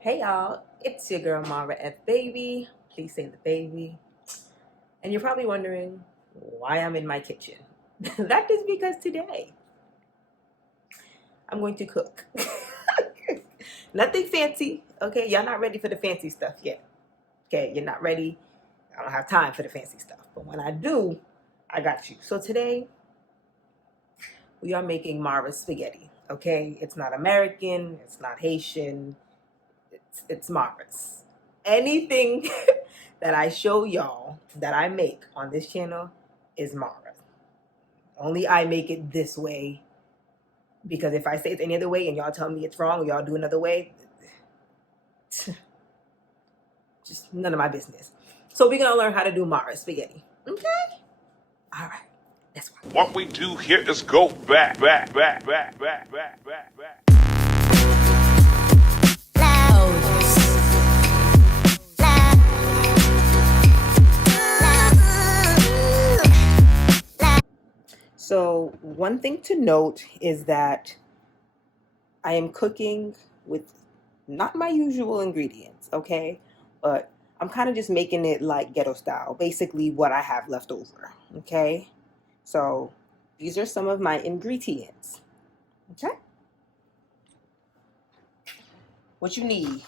Hey y'all, it's your girl Mara F. Baby. Please say the baby. And you're probably wondering why I'm in my kitchen. That is because today I'm going to cook. Nothing fancy, okay? Y'all not ready for the fancy stuff yet. Okay, you're not ready. I don't have time for the fancy stuff. But when I do, I got you. So today we are making Mara's spaghetti, okay? It's not American, it's not Haitian, it's Mara's. Anything that I show y'all that I make on this channel is Mara. Only I make it this way, because if I say it's any other way and y'all tell me it's wrong or y'all do another way, just none of my business. So we're gonna learn how to do Mara spaghetti. Okay? All right. That's why. What we do here is go back. So one thing to note is that I am cooking with not my usual ingredients, okay? But I'm kind of just making it like ghetto style, basically what I have left over, okay? So these are some of my ingredients, okay? What you need: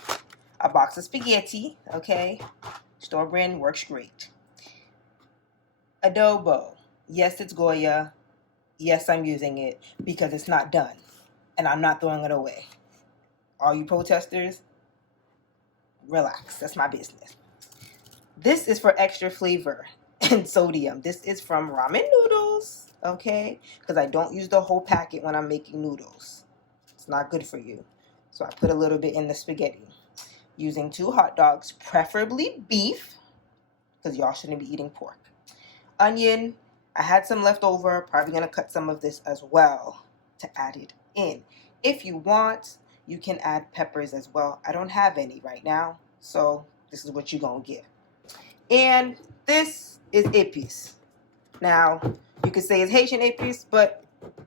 a box of spaghetti, okay? Store brand works great. Adobo. Yes, it's Goya. Yes, I'm using it because it's not done and I'm not throwing it away. All you protesters, relax. That's my business. This is for extra flavor and sodium. This is from ramen noodles, okay? Because I don't use the whole packet when I'm making noodles. It's not good for you. So I put a little bit in the spaghetti. Using 2 hot dogs, preferably beef, because y'all shouldn't be eating pork. Onion, I had some left over. Probably going to cut some of this as well to add it in. If you want, you can add peppers as well. I don't have any right now, so this is what you're going to get. And this is épices. Now, you could say it's Haitian épices, but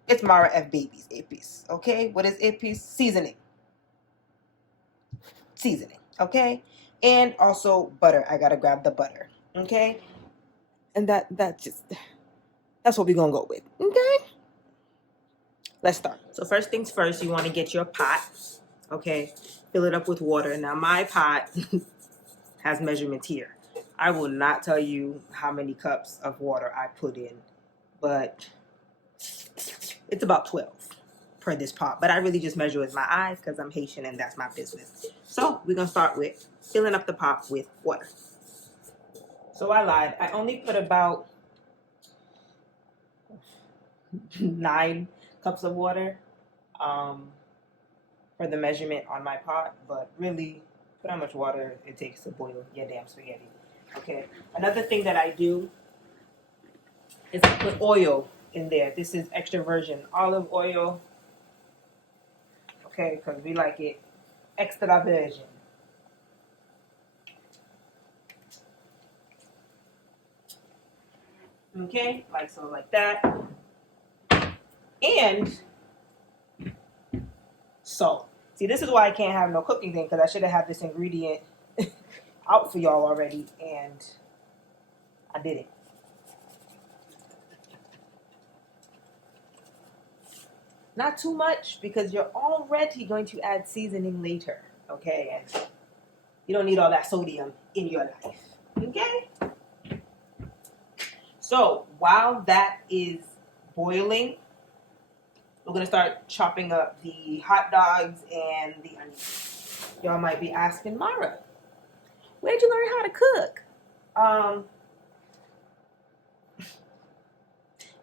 it's Mara F. Baby's épices, okay? What is épices? Seasoning. Seasoning, okay? And also butter. I gotta grab the butter, okay? And that's what we're gonna go with, okay? Let's start. So first things first, you want to get your pot, okay? Fill it up with water. Now my pot has measurements here. I will not tell you how many cups of water I put in, but it's about 12 per this pot. But I really just measure with my eyes because I'm Haitian and that's my business. So we're going to start with filling up the pot with water. So I lied. I only put about 9 cups of water for the measurement on my pot. But really, put how much water it takes to boil your damn spaghetti. Okay. Another thing that I do is I put oil in there. This is extra virgin olive oil. Okay, because we like it extra virgin. Okay, like so, like that. And salt. See, this is why I can't have no cooking thing, because I should have had this ingredient out for y'all already, and I didn't. Not too much, because you're already going to add seasoning later, okay? And you don't need all that sodium in your life, okay? So while that is boiling, we're going to start chopping up the hot dogs and the onions. Y'all might be asking, Mara, where'd you learn how to cook?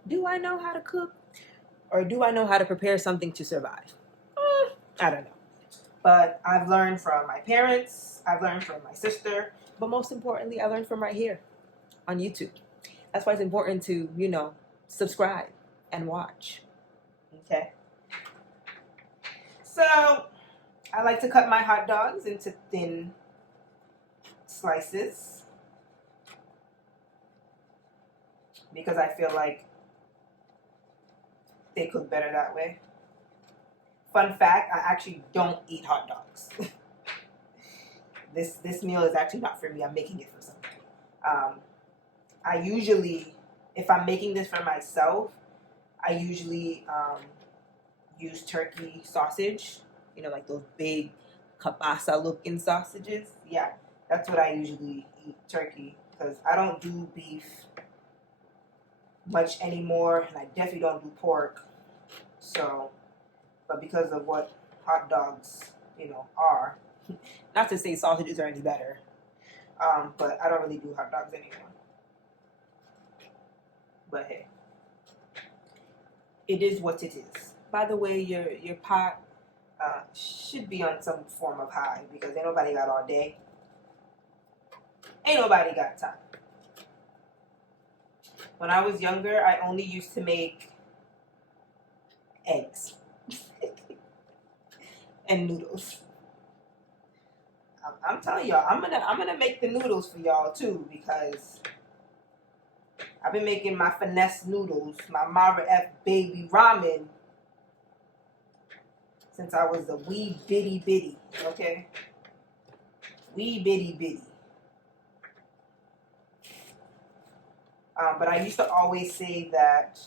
Do I know how to cook? Or do I know how to prepare something to survive? I don't know. But I've learned from my parents. I've learned from my sister. But most importantly, I learned from right here on YouTube. That's why it's important to, subscribe and watch. Okay? So, I like to cut my hot dogs into thin slices because I feel like they cook better that way. Fun fact, I actually don't eat hot dogs. this meal is actually not for me. I'm making it for somebody. I usually, if I'm making this for myself, I usually use turkey sausage. You know, like those big kielbasa looking sausages. Yeah, that's what I usually eat, turkey, because I don't do beef much anymore, and I definitely don't do pork. So, but because of what hot dogs, are, not to say sausages are any better, but I don't really do hot dogs anymore. But hey, it is what it is. By the way, your pot should be on some form of high, because ain't nobody got all day. Ain't nobody got time. When I was younger, I only used to make eggs and noodles. I'm telling y'all, I'm gonna make the noodles for y'all too, because I've been making my finesse noodles, my Mara F baby ramen, since I was a wee bitty bitty. Okay, wee bitty bitty. But I used to always say that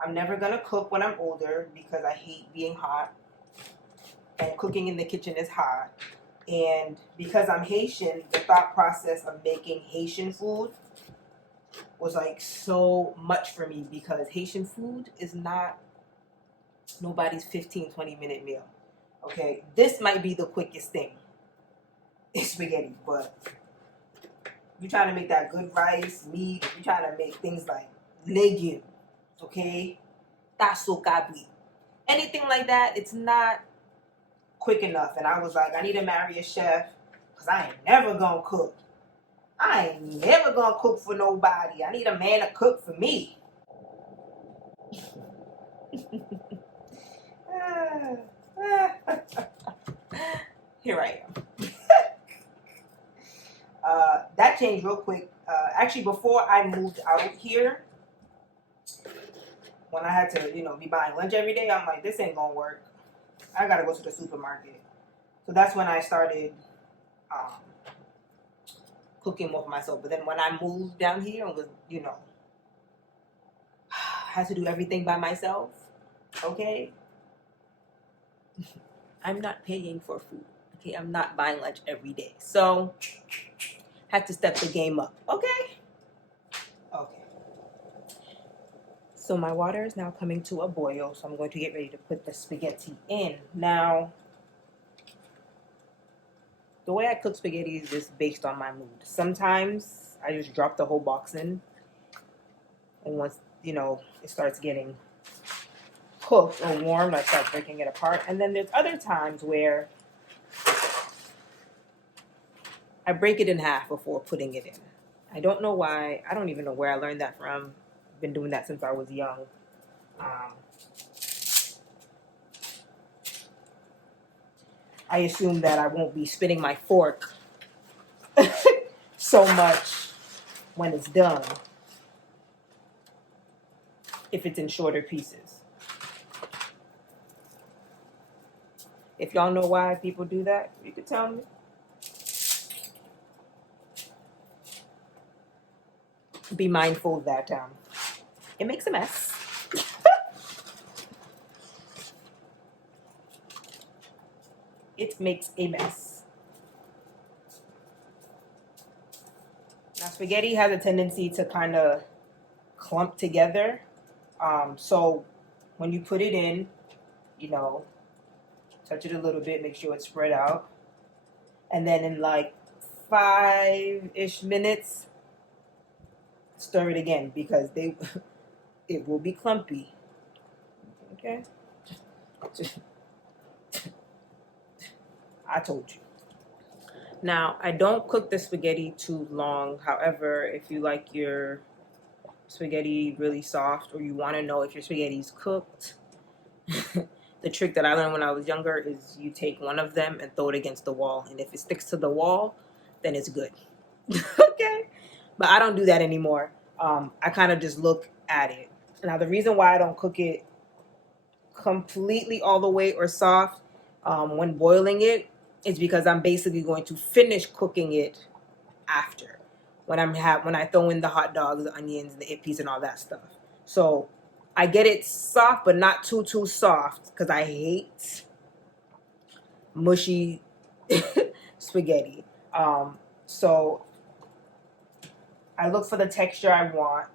I'm never gonna cook when I'm older, because I hate being hot, and cooking in the kitchen is hot. And because I'm Haitian, the thought process of making Haitian food was like so much for me, because Haitian food is not nobody's 15-20 minute meal. Okay, this might be the quickest thing. It's spaghetti, but you're trying to make that good rice, meat, you're trying to make things like legume, okay? Tasso kabli. Anything like that, it's not quick enough. And I was like, I need to marry a chef, because I ain't never gonna cook. I ain't never gonna cook for nobody. I need a man to cook for me. Here I am. That changed real quick. Actually, before I moved out here, when I had to, be buying lunch every day, I'm like, this ain't gonna work. I gotta go to the supermarket. So that's when I started cooking more for myself. But then when I moved down here and was, had to do everything by myself, okay? I'm not paying for food. Okay, I'm not buying lunch every day. So, had to step the game up. Okay? Okay. So my water is now coming to a boil, so I'm going to get ready to put the spaghetti in. Now, the way I cook spaghetti is just based on my mood. Sometimes I just drop the whole box in, and once, it starts getting cooked or warm, I start breaking it apart. And then there's other times where I break it in half before putting it in. I don't know why. I don't even know where I learned that from. I've been doing that since I was young. I assume that I won't be spinning my fork so much when it's done if it's in shorter pieces. If y'all know why people do that, you could tell me. Be mindful that it makes a mess. It makes a mess. Now, spaghetti has a tendency to kind of clump together. So when you put it in, touch it a little bit, make sure it's spread out. And then in like 5-ish minutes, stir it again, because it will be clumpy. Okay? I told you. Now, I don't cook the spaghetti too long. However, if you like your spaghetti really soft, or you want to know if your spaghetti's cooked, the trick that I learned when I was younger is you take one of them and throw it against the wall. And if it sticks to the wall, then it's good. Okay? But I don't do that anymore. I kind of just look at it. Now, the reason why I don't cook it completely all the way or soft when boiling it is because I'm basically going to finish cooking it after when I throw in the hot dogs, the onions, the ippies, and all that stuff. So I get it soft, but not too soft, because I hate mushy spaghetti. So I look for the texture I want.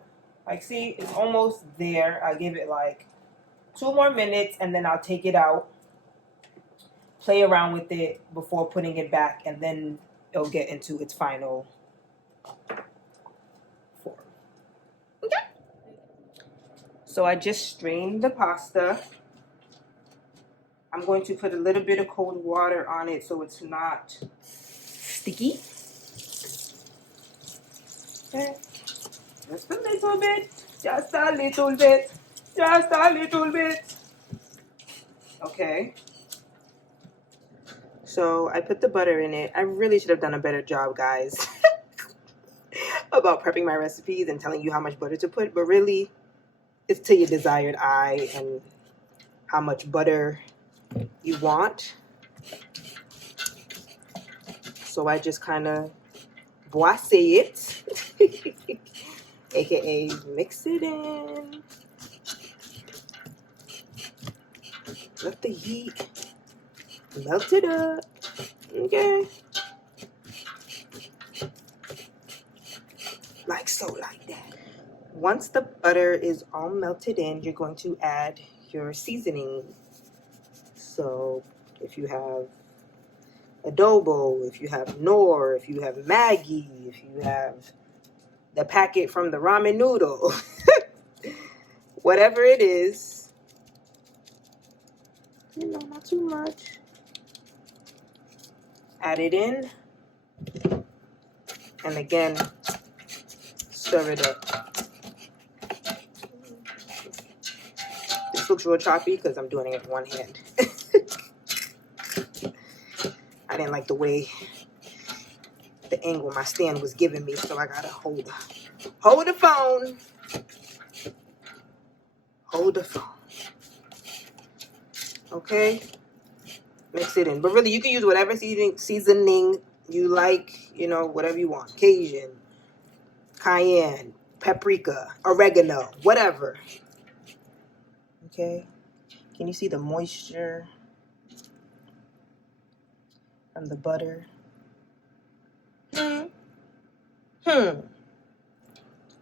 Like, see, it's almost there. I give it like 2 more minutes, and then I'll take it out, play around with it before putting it back, and then it'll get into its final form. Okay. So I just strained the pasta. I'm going to put a little bit of cold water on it so it's not sticky. Okay. Just a little bit. Just a little bit. Just a little bit. Okay. So I put the butter in it. I really should have done a better job, guys, about prepping my recipes and telling you how much butter to put. But really, it's to your desired eye and how much butter you want. So I just kind of boise it, aka mix it in. Let the heat melt it up. Okay. Like so, like that. Once the butter is all melted in, you're going to add your seasoning. So if you have adobo, if you have Knorr, if you have Maggi, if you have the packet from the ramen noodle, whatever it is, you know, not too much. Add it in, and again, stir it up. This looks real choppy because I'm doing it with one hand. I didn't like the way the angle my stand was giving me, so I gotta hold the phone. Hold the phone. Okay? Mix it in. But really, you can use whatever seasoning you like, you know, whatever you want. Cajun, cayenne, paprika, oregano, whatever. Okay? Can you see the moisture from the butter? All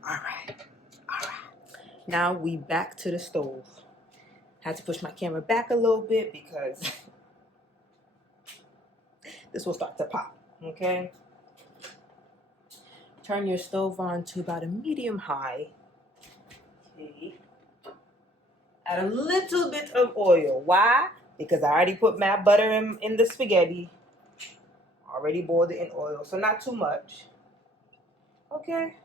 right. Now we back to the stove. Had to push my camera back a little bit because this will start to pop. Okay? Turn your stove on to about a medium high. Okay. Add a little bit of oil. Why? Because I already put my butter in the spaghetti. Already boiled it in oil. So not too much. Okay?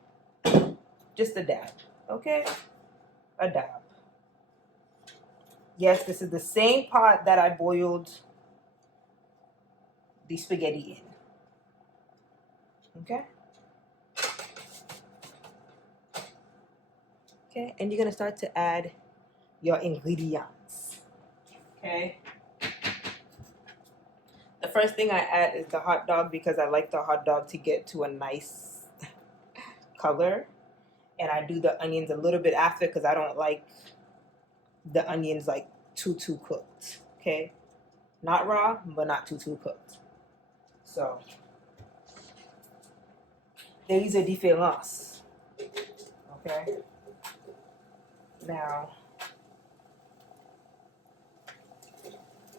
Just a dab. Okay? A dab. Yes, this is the same pot that I boiled the spaghetti in. Okay? Okay, and you're going to start to add your ingredients. Okay? The first thing I add is the hot dog because I like the hot dog to get to a nice color. And I do the onions a little bit after because I don't like the onions like too cooked. Okay? Not raw, but not too cooked. So, there is a différence. Okay? Now,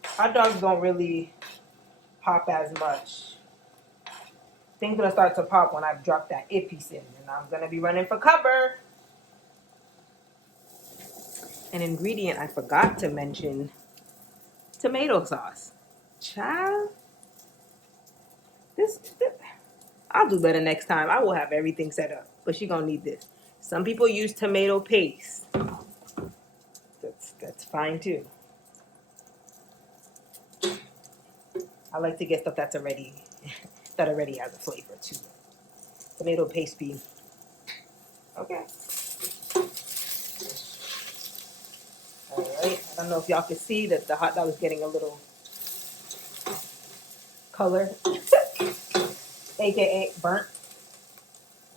hot dogs don't really pop as much. Things gonna start to pop when I've dropped that piece in, and I'm gonna be running for cover. An ingredient I forgot to mention: tomato sauce. Child, this I'll do better next time. I will have everything set up, but she gonna need this. Some people use tomato paste. That's fine too. I like to get stuff that already has a flavor too. Tomato paste be okay. All right. I don't know if y'all can see that the hot dog is getting a little color, aka burnt.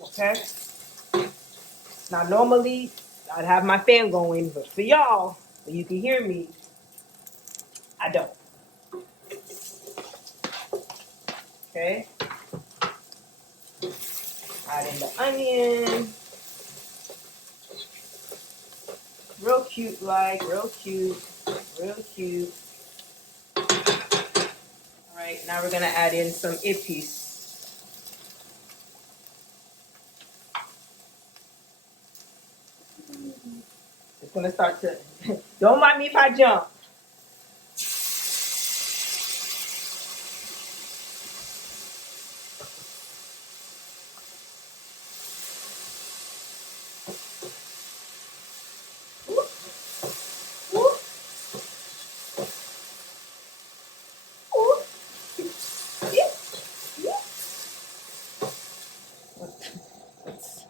Okay. Now normally I'd have my fan going, but for y'all, so you can hear me, I don't. Okay. Add in the onion. Real cute, real cute, real cute. All right, now we're gonna add in some ippies. It's gonna start to, don't mind me if I jump. Ooh, ooh, yeah, yeah. Let's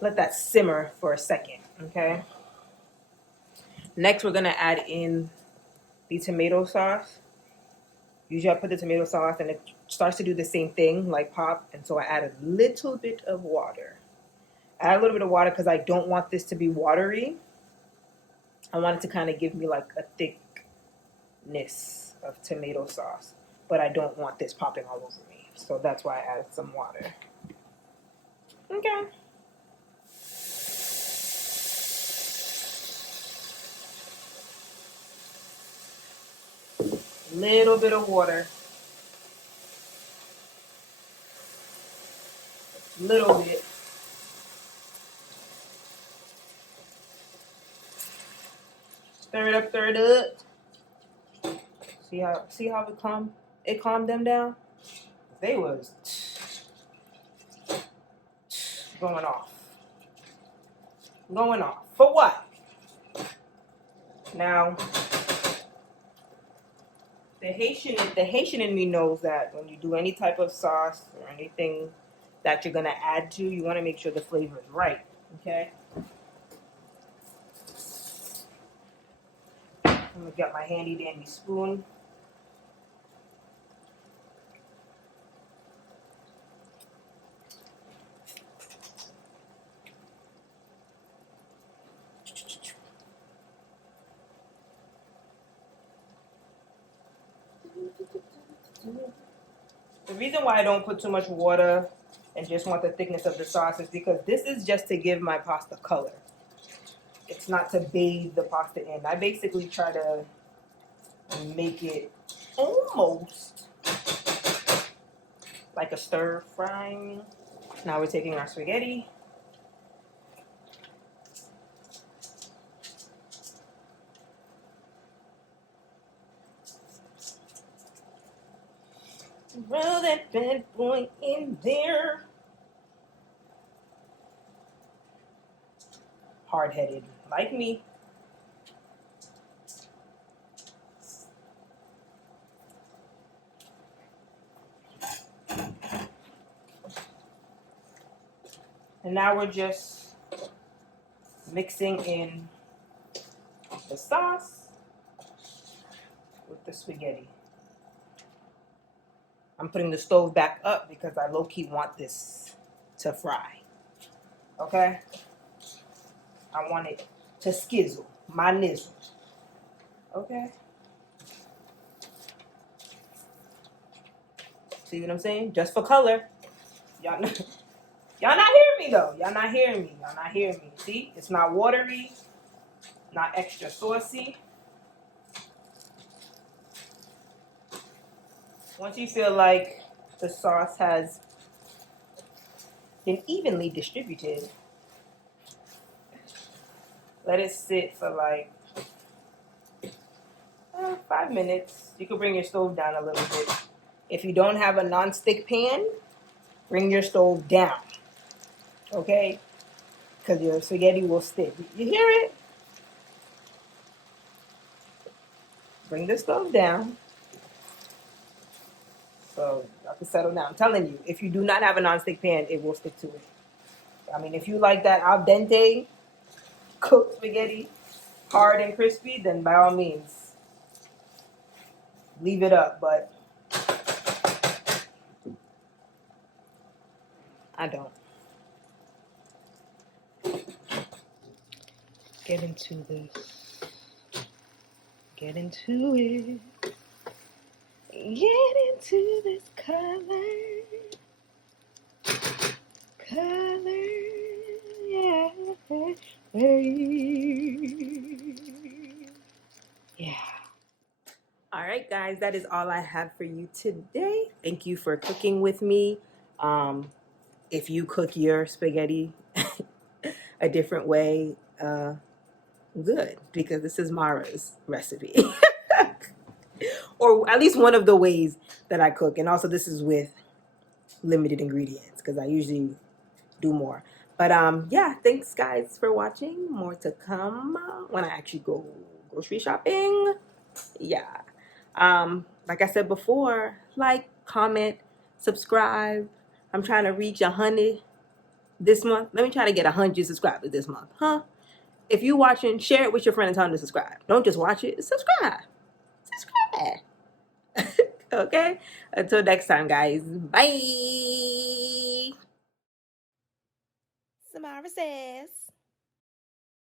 let that simmer for a second, okay? Next, we're gonna add in the tomato sauce. Usually I put the tomato sauce and it starts to do the same thing, like pop, and so I add a little bit of water. I add a little bit of water because I don't want this to be watery. I want it to kind of give me like a thickness of tomato sauce, but I don't want this popping all over me. So that's why I added some water. Okay. Little bit of water. Little bit. Stir it up, stir it up. See how it calmed them down? They was going off. Going off. For what? Now the Haitian in me knows that when you do any type of sauce or anything that you're gonna add to, you want to make sure the flavor is right. Okay. I'm gonna get my handy dandy spoon. The reason why I don't put too much water and just want the thickness of the sauce is because this is just to give my pasta color. It's not to bathe the pasta in. I basically try to make it almost like a stir frying. Now we're taking our spaghetti. Roll that bad boy in there. Hard-headed, like me. And now we're just mixing in the sauce with the spaghetti. I'm putting the stove back up because I low-key want this to fry. Okay? I want it to skizzle, my nizzle. Okay? See what I'm saying? Just for color. Y'all not hearing me though. Y'all not hearing me. Y'all not hearing me. See? It's not watery, not extra saucy. Once you feel like the sauce has been evenly distributed, let it sit for like 5 minutes. You can bring your stove down a little bit. If you don't have a non-stick pan, bring your stove down. Okay? Because your spaghetti will stick. You hear it? Bring the stove down. So you have to settle down. I'm telling you, if you do not have a non-stick pan, it will stick to it. I mean, if you like that al dente cooked spaghetti, hard and crispy, then by all means, leave it up. But I don't. Get into this. Get into it. Get into this color. Color. Yeah. Yeah. All right, guys, that is all I have for you today. Thank you for cooking with me. If you cook your spaghetti a different way, good, because this is Mara's recipe. Or at least one of the ways that I cook. And also this is with limited ingredients because I usually do more. But yeah, thanks guys for watching. More to come when I actually go grocery shopping. Yeah. Like I said before, like, comment, subscribe. I'm trying to reach 100 this month. Let me try to get 100 subscribers this month, huh? If you watching, share it with your friend and tell them to subscribe. Don't just watch it, subscribe. Subscribe. Okay? Until next time, guys. Bye. Samara says.